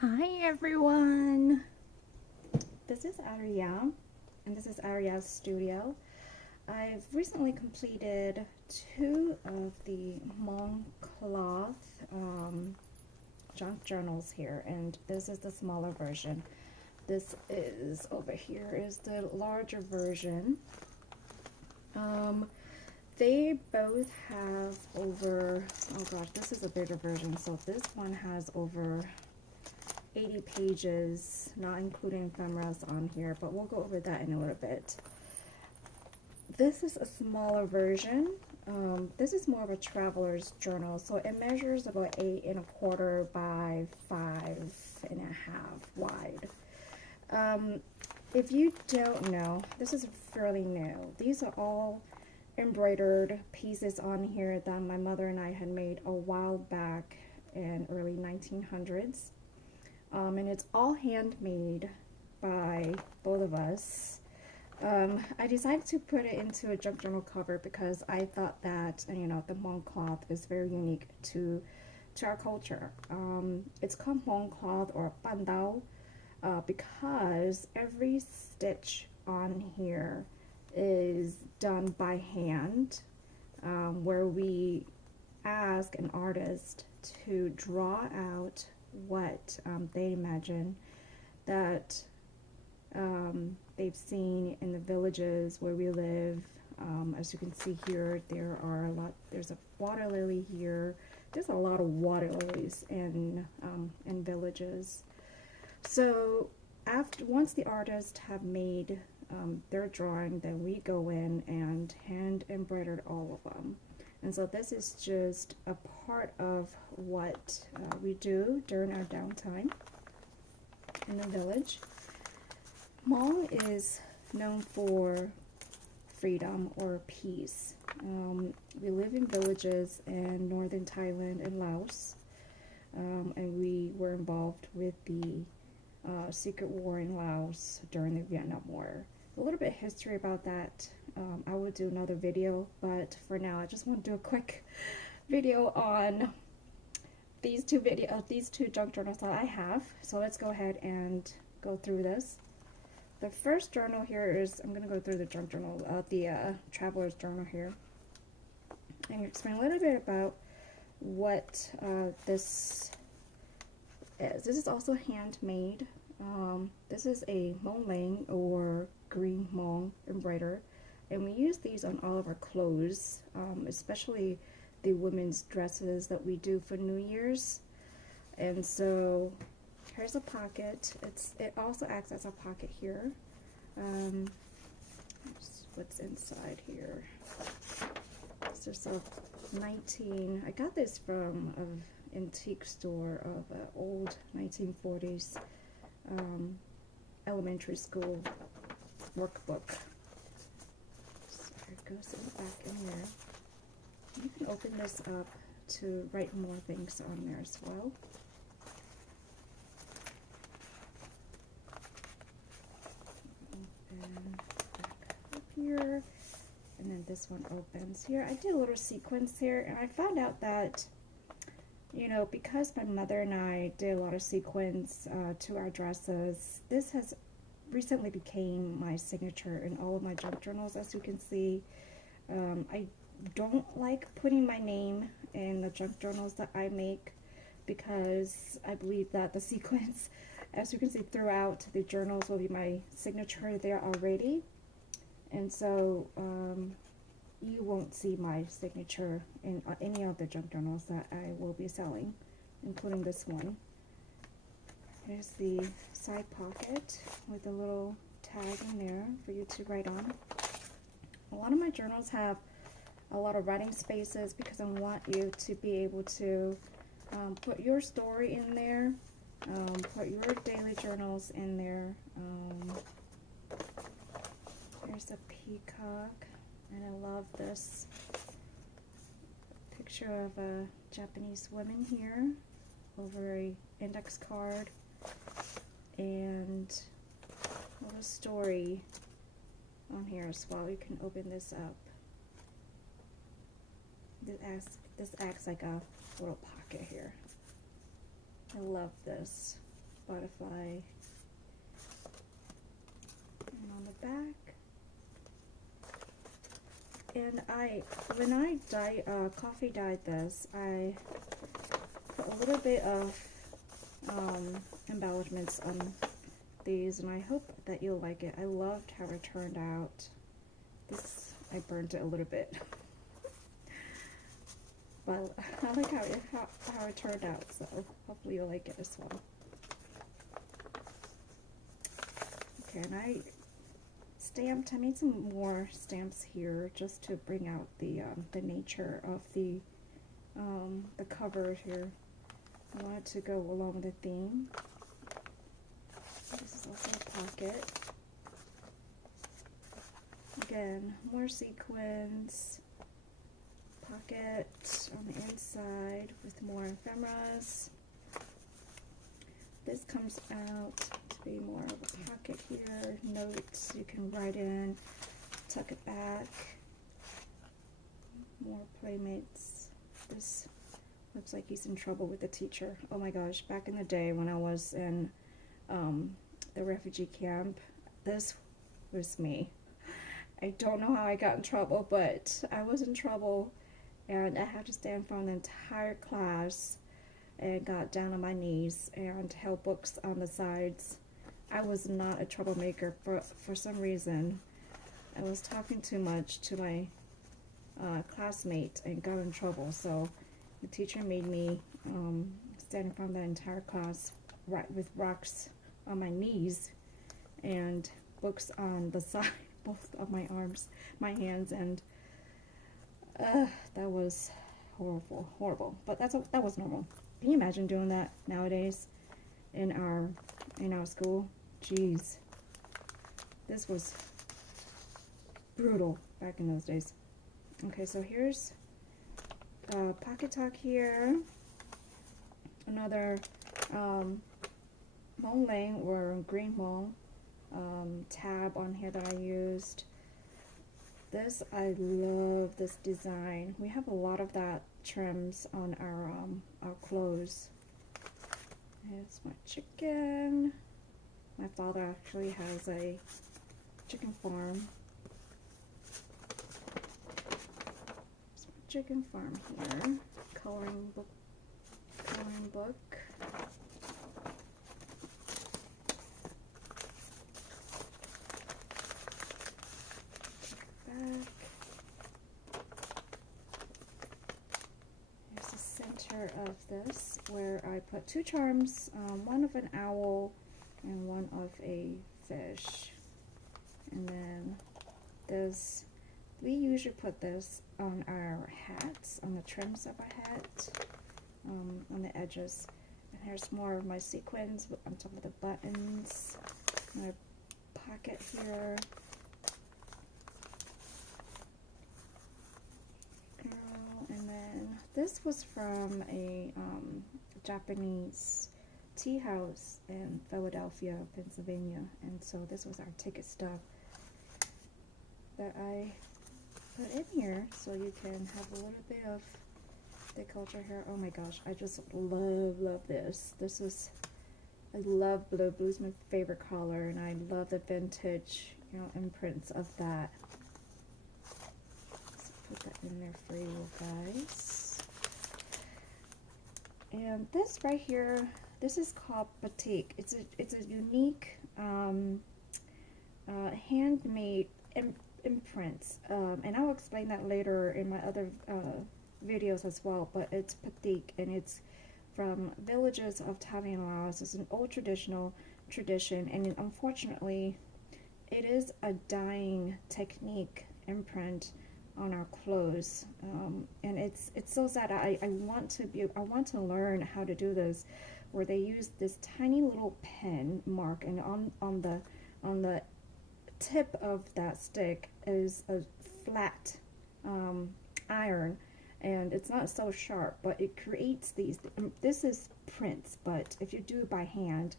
Hi everyone! This is Aria, and this is Aria's studio. I've recently completed two of the Hmong cloth junk journals here, and this is the smaller version. This is over here is the larger version. They both have over, oh gosh, this is a bigger version, so this one has over 80 pages, not including ephemeras on here, but we'll go over that in a little bit. This is a smaller version. This is more of a traveler's journal, so it measures about 8¼ by 5½ wide. If you don't know, this is fairly new. These are all embroidered pieces on here that my mother and I had made a while back in early 1900s. And it's all handmade by both of us. I decided to put it into a junk journal cover because I thought that, the Hmong cloth is very unique to our culture. It's called Hmong cloth or bandao because every stitch on here is done by hand, where we ask an artist to draw out what they imagine that they've seen in the villages where we live. As you can see here, there's a water lily here. There's a lot of water lilies in villages. So once the artists have made their drawing, then we go in and hand embroidered all of them. And so this is just a part of what we do during our downtime in the village. Hmong is known for freedom or peace. We live in villages in northern Thailand and Laos, and we were involved with the secret war in Laos during the Vietnam War. A little bit of history about that. I will do another video, but for now I just want to do a quick video on these two junk journals that I have. So let's go ahead and go through this. The first journal here is, I'm going to go through the junk journal, the traveler's journal here, and explain a little bit about what this is. This is also handmade. This is a Hmong Lang or green Hmong embroider, and we use these on all of our clothes, especially the women's dresses that we do for New Year's. And so here's a pocket. It also acts as a pocket here. What's inside here? It's just a I got this from an antique store of an old 1940s elementary school workbook. So it goes in the back in there. You can open this up to write more things on there as well. Open back up here, and then this one opens here. I did a little sequence here, and I found out that, because my mother and I did a lot of sequins to our dresses, this has recently became my signature in all of my junk journals. As you can see, I don't like putting my name in the junk journals that I make because I believe that the sequence, as you can see throughout the journals, will be my signature there already. And so you won't see my signature in any of the junk journals that I will be selling, including this one. Here's the side pocket with a little tag in there for you to write on. A lot of my journals have a lot of writing spaces because I want you to be able to put your story in there, put your daily journals in there. Here's a peacock, and I love this picture of a Japanese woman here over a index card, and a little story on here as well. You can open this up. This acts like a little pocket here. I love this. butterfly. And on the back. And when I coffee dyed this, I put a little bit of embellishments on these, and I hope that you'll like it. I loved how it turned out. This, I burnt it a little bit. But I like how it turned out, so hopefully you'll like it as well. Okay, and I made some more stamps here just to bring out the nature of the cover here. I wanted to go along with the theme. This is also a pocket. Again, more sequins. Pocket on the inside with more ephemeras. This comes out to be more of a pocket here. Notes you can write in, tuck it back. More playmates. This looks like he's in trouble with the teacher. Oh my gosh, back in the day when I was in the refugee camp, this was me. I don't know how I got in trouble, but I was in trouble, and I had to stand in front of the entire class and got down on my knees and held books on the sides. I was not a troublemaker for some reason. I was talking too much to my classmate and got in trouble, so the teacher made me stand in front of the entire class with rocks on my knees and books on the side, both of my arms, my hands, and that was horrible. But that was normal. Can you imagine doing that nowadays in our school? Jeez, this was brutal back in those days. Okay, so here's pocket talk here. Another Molang or green Mong tab on here that I used. This, I love this design. We have a lot of that trims on our clothes. Here's my chicken. My father actually has a chicken farm. There's my chicken farm here. Coloring book. Back. Here's the center of this, where I put two charms, one of an owl and one of a fish. And then this, we usually put this on our hats, on the trims of our hat, on the edges. And here's more of my sequins on top of the buttons. My pocket here. And then this was from a Japanese tea house in Philadelphia, Pennsylvania, and so this was our ticket stub that I put in here so you can have a little bit of the culture here. Oh my gosh, I just love this. I love blue. Blue's my favorite color, and I love the vintage, imprints of that. Put that in there for you guys. And this right here, this is called batik. It's a unique handmade imprints, and I'll explain that later in my other videos as well. But it's batik, and it's from villages of Thailand, Laos. It's an old tradition, and unfortunately, it is a dying technique imprint on our clothes, and it's so sad. I want to learn how to do this, where they use this tiny little pen mark, and on the tip of that stick is a flat iron, and it's not so sharp, but it creates these. This is prints, but if you do it by hand,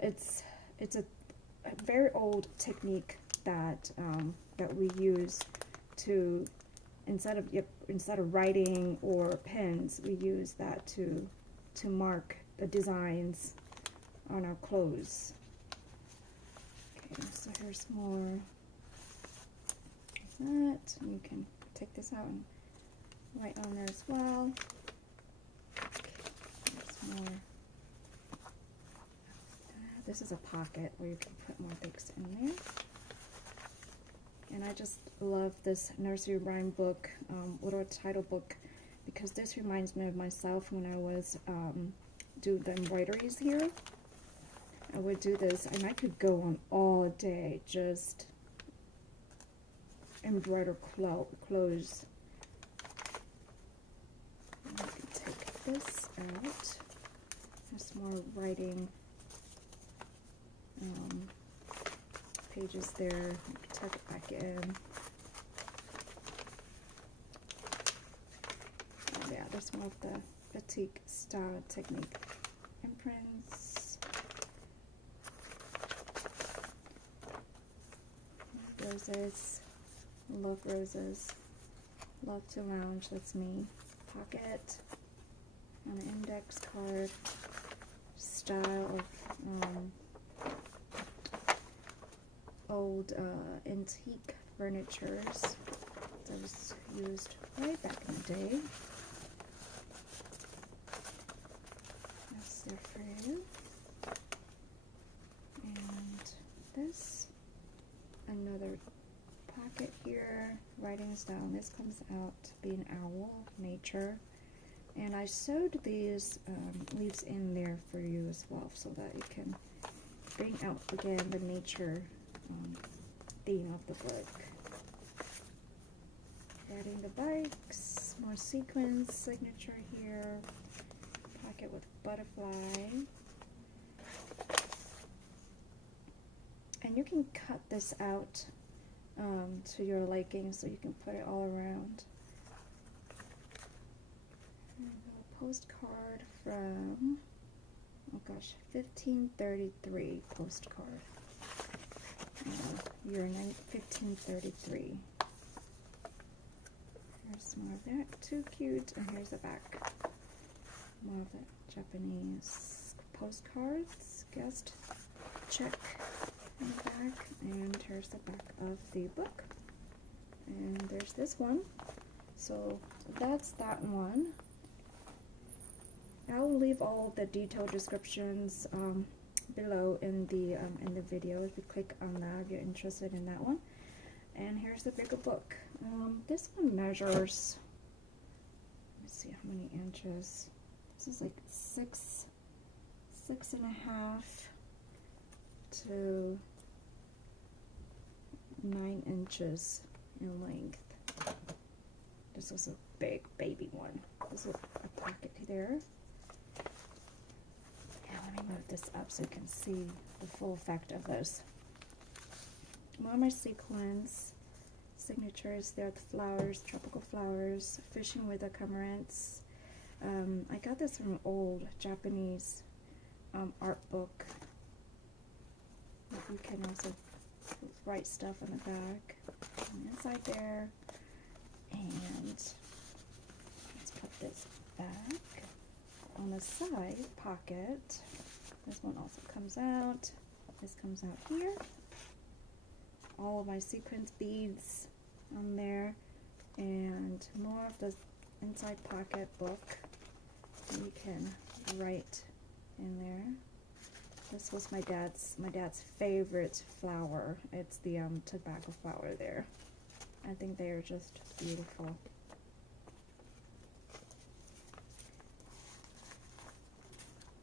it's a very old technique that that we use to, instead of writing or pens, we use that to mark the designs on our clothes. Okay, so here's more of that. You can take this out and write on there as well. Okay, there's more. This is a pocket where you can put more things in there. And I just love this nursery rhyme book, little title book, because this reminds me of myself when I was doing the embroideries here. I would do this, and I could go on all day just embroider clothes. And I can take this out. There's more writing pages there. You can tuck it back in. Oh, yeah, there's more of the batik style technique imprints. Roses, love roses, love to lounge, that's me. Pocket, an index card, style of old antique furnitures that was used way back in the day. That's there for you. And this, another pocket here, writings down. This comes out to be an owl, nature. And I sewed these leaves in there for you as well, so that you can bring out again the nature theme of the book. Riding the bikes, more sequins, signature here, pocket with butterfly. And you can cut this out to your liking, so you can put it all around. And a postcard from, oh gosh, 1533 postcard. Year 1533. Here's more of that, too cute. And here's the back. More of the Japanese postcards, guest check in the back. And here's the back of the book. And there's this one. So that's that one. I'll leave all the detailed descriptions below in the video if you click on that if you're interested in that one. And here's the bigger book. This one measures, let me see how many inches. This is like 6.5 to 9 inches in length. This is a big baby one. This is a pocket there. Let me move this up so you can see the full effect of this. More of my sequins, signatures there, the flowers, tropical flowers, fishing with the cormorants. I got this from an old Japanese art book. You can also write stuff on the back and inside there. And let's put this back. On the side pocket, this one also comes out. This comes out here. All of my sequins beads on there, and more of the inside pocket book. You can write in there. This was my dad's favorite flower. It's the tobacco flower there. I think they are just beautiful.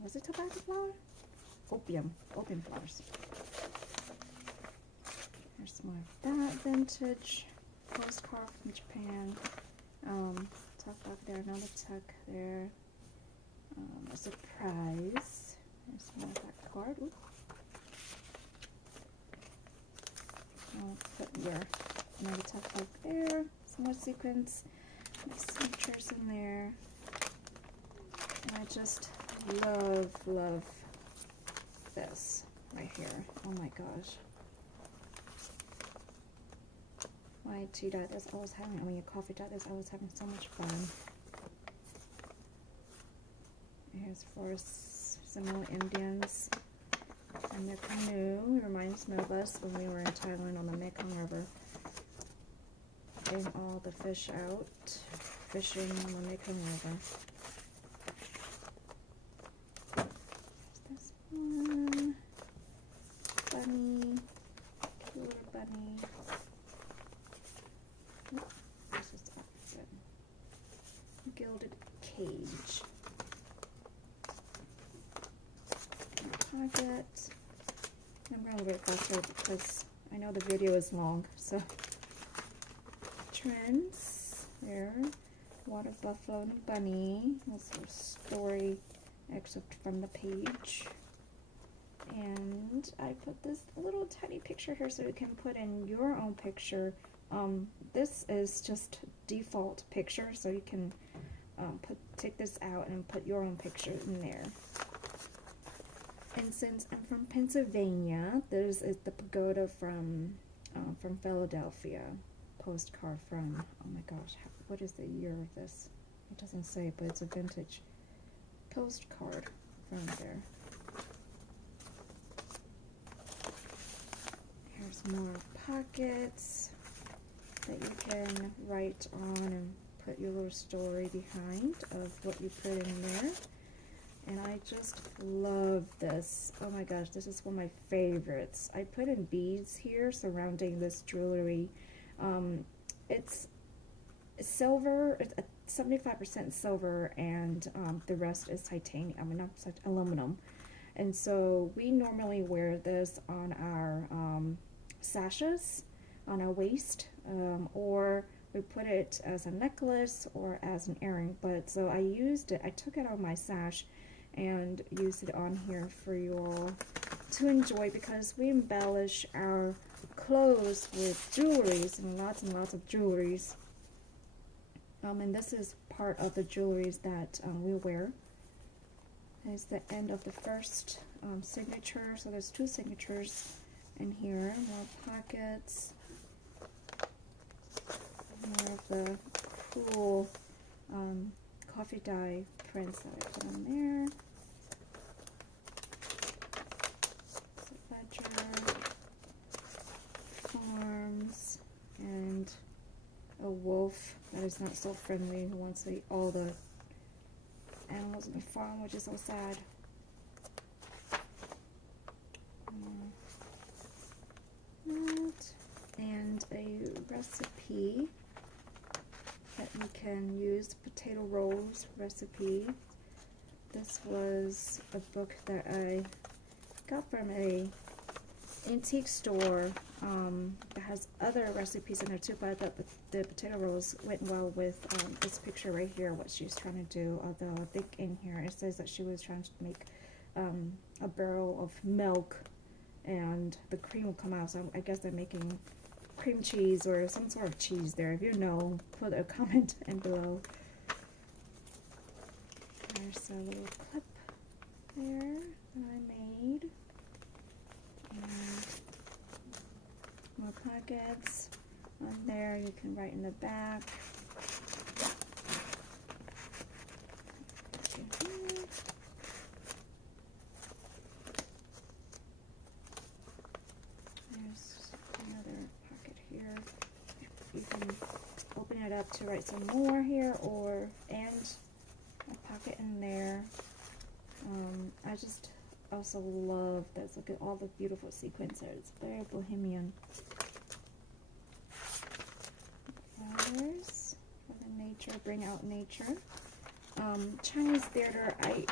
Was it tobacco flower? Opium flowers. There's more of that vintage postcard from Japan. Tuck back there, another tuck there. A surprise. There's more of that card. Ooh. I'll put another tuck back there. Some more sequins. My signatures in there. And I just love this right here. Oh my gosh. My tea dye is always having, your coffee dye is always having so much fun. Here's for Samoan Indians. And the canoe reminds me of us when we were in Thailand on the Mekong River, getting all the fish out, fishing on the Mekong River. This one, bunny, cute little bunny. Oop, this is the opposite. Gilded cage. Pocket. I'm going a bit faster because I know the video is long, so trends there. Water buffalo and bunny. That's a story excerpt from the page. And I put this little tiny picture here so you can put in your own picture. This is just default picture, so you can take this out and put your own picture in there. And since I'm from Pennsylvania, this is the pagoda from Philadelphia. Postcard from, oh my gosh, what is the year of this? It doesn't say, but it's a vintage postcard from there. Here's more pockets that you can write on and put your little story behind of what you put in there. And I just love this. Oh my gosh, this is one of my favorites. I put in beads here surrounding this jewelry. It's silver, it's 75% silver, and the rest is titanium, I mean, not aluminum. And so we normally wear this on our sashes, on our waist, or we put it as a necklace or as an earring. But so I used it, I took it on my sash and used it on here for you all to enjoy, because we embellish our clothes with jewelries and lots of jewelries. And this is part of the jewelries that we wear. It's the end of the first signature, so there's 2 signatures in here. More pockets, more of the cool coffee dye prints that I put on there. Ledger, farms, and a wolf that is not so friendly, who wants to eat all the animals in the farm, which is so sad. And a recipe that you can use, potato rolls recipe. This was a book that I got from a antique store that has other recipes in there too, but I thought the potato rolls went well with this picture right here, what she's trying to do. Although I think in here it says that she was trying to make a barrel of milk and the cream will come out, so I guess they're making cream cheese or some sort of cheese there. If you know, put a comment in below. There's a little clip there that I made. And more pockets on there. You can write in the back. There's another pocket here. You can open it up to write some more here, or and a pocket in there. I just also love this. Look at all the beautiful sequins. It's very bohemian. Flowers for the nature, bring out nature. Chinese theater. I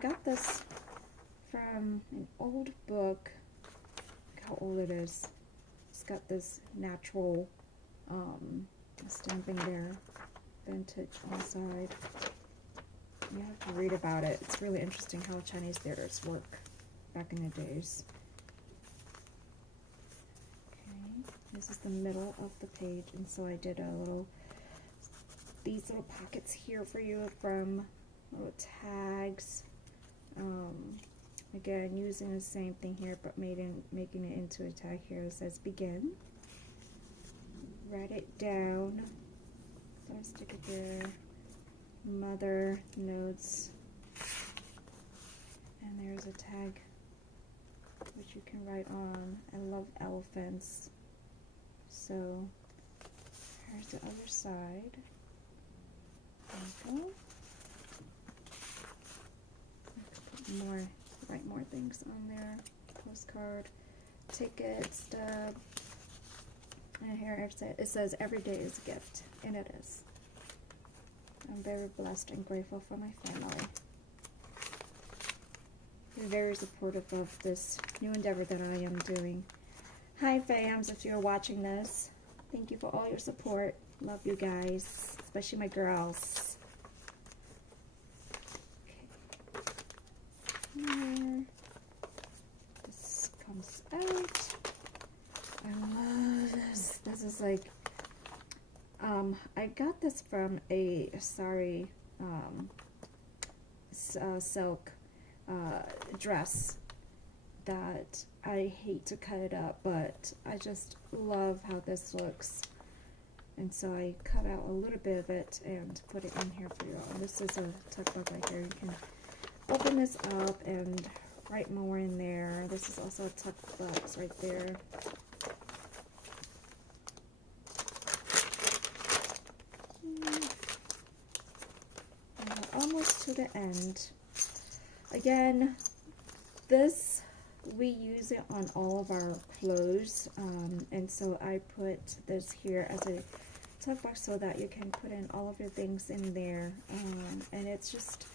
got this from an old book. Look how old it is. It's got this natural stamping there, vintage on the side. You have to read about it. It's really interesting how Chinese theaters work back in the days. Okay, this is the middle of the page, and so I did these little pockets here for you from little tags. Again, using the same thing here, but making it into a tag here. It says begin. Write it down. So I stick it there. Mother notes, and there's a tag which you can write on. I love elephants. So here's the other side. There we go. More, write more things on there. Postcard, ticket, stub. And here it says every day is a gift, and it is. I'm very blessed and grateful for my family. You're very supportive of this new endeavor that I am doing. Hi fams, if you're watching this, thank you for all your support. Love you guys, especially my girls. Here. This comes out. I love this. This is like, I got this from a sari silk dress that I hate to cut it up, but I just love how this looks. And so I cut out a little bit of it and put it in here for you all. This is a tuck book right here. You can open this up and write more in there. This is also a tuck box right there. And we're almost to the end. Again, this, we use it on all of our clothes, and so I put this here as a tuck box so that you can put in all of your things in there, and it's just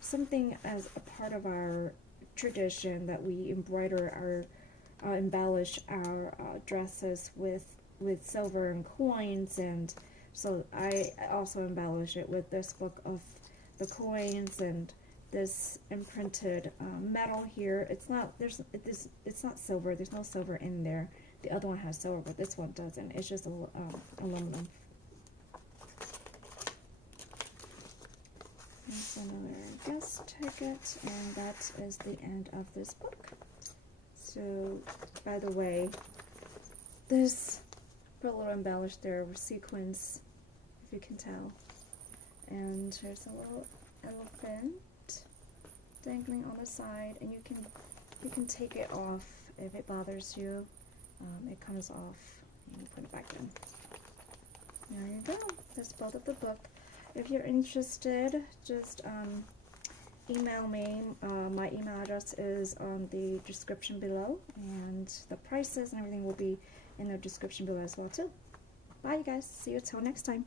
something as a part of our tradition that we embroider our embellish our dresses with silver and coins. And so I also embellish it with this book of the coins and this imprinted metal here. It's not it's not silver. There's no silver in there. The other one has silver, but this one doesn't. It's just aluminum. Here's another guest ticket, and that is the end of this book. So, by the way, this put a little embellished there with sequins, if you can tell. And there's a little elephant dangling on the side, and you can take it off if it bothers you. It comes off, and you put it back in. There you go. That's both of the book. If you're interested, just email me. My email address is on the description below, and the prices and everything will be in the description below as well too. Bye you guys. See you till next time.